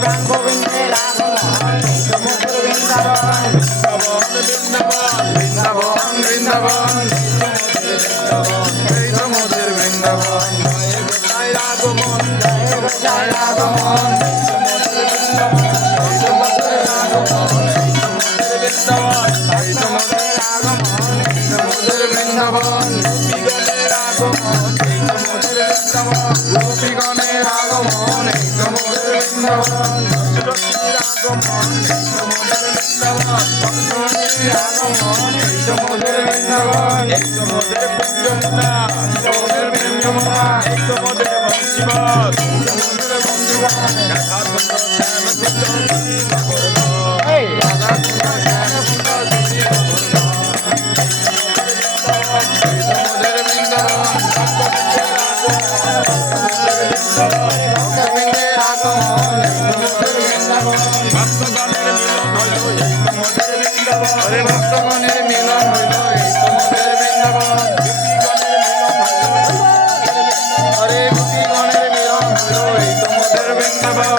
প্রাণ গোবিন্দের আগমন মধুর বৃন্দাবন বৃন্দাবন বৃন্দাবন মধুর বৃন্দাবন আগমন আগমন গোপীগণের আগমন ভক্তগণের মিলন হইল হরে গোপীগণের মিলন হইল তোমাদের বৃন্দাবন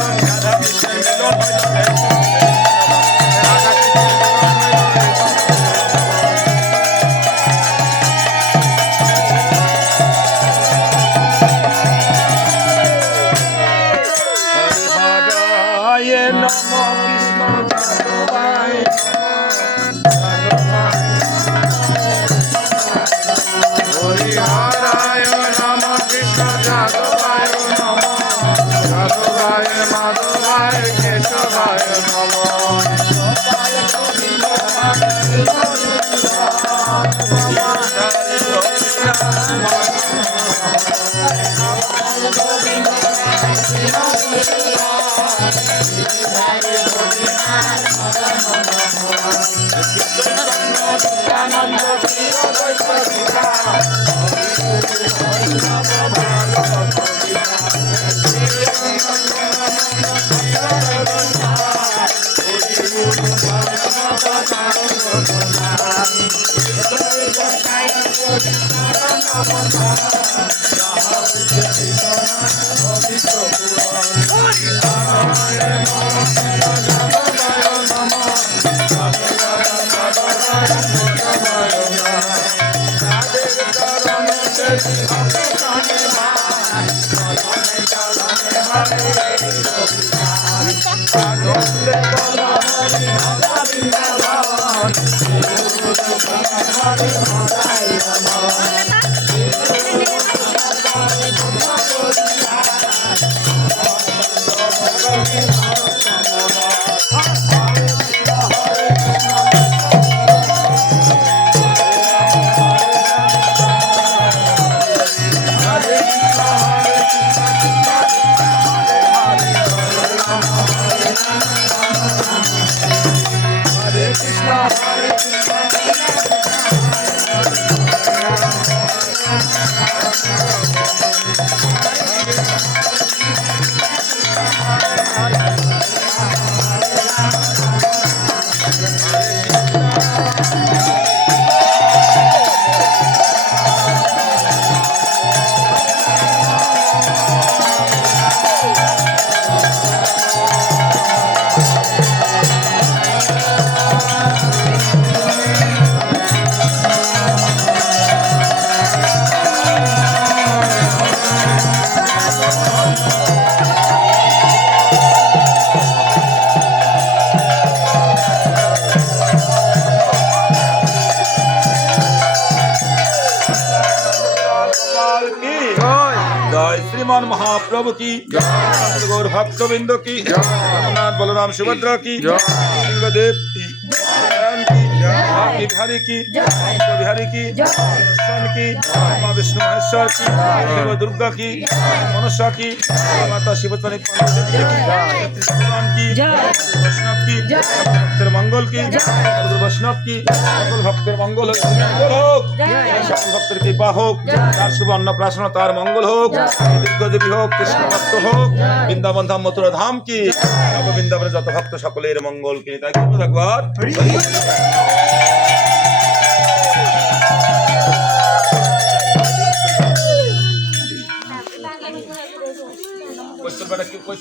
महाप्रभु की गौर भक्तबिंद की जगन्नाथ बलराम सुभद्रा की शिवदेव की बिहारी की बिहारी की की माँ विष्णु महेश्वर की शिव दुर्गा की मनुष्या की माता शिवतनी भगवान की वैष्णव की भक्तर मंगल की वैष्णव की सकल भक्तर मंगल होक सकल भक्तर कृपा होक तार शुभ अन्नप्राशन तार मंगल होक दुर्गा देवी होक कृष्ण भक्त होक बृंदावन धाम मथुरा धाम की बृंदावन যত ভক্ত সকলের মঙ্গল কি তাই কি একবার কৈশোর বেটা কি কৈশোর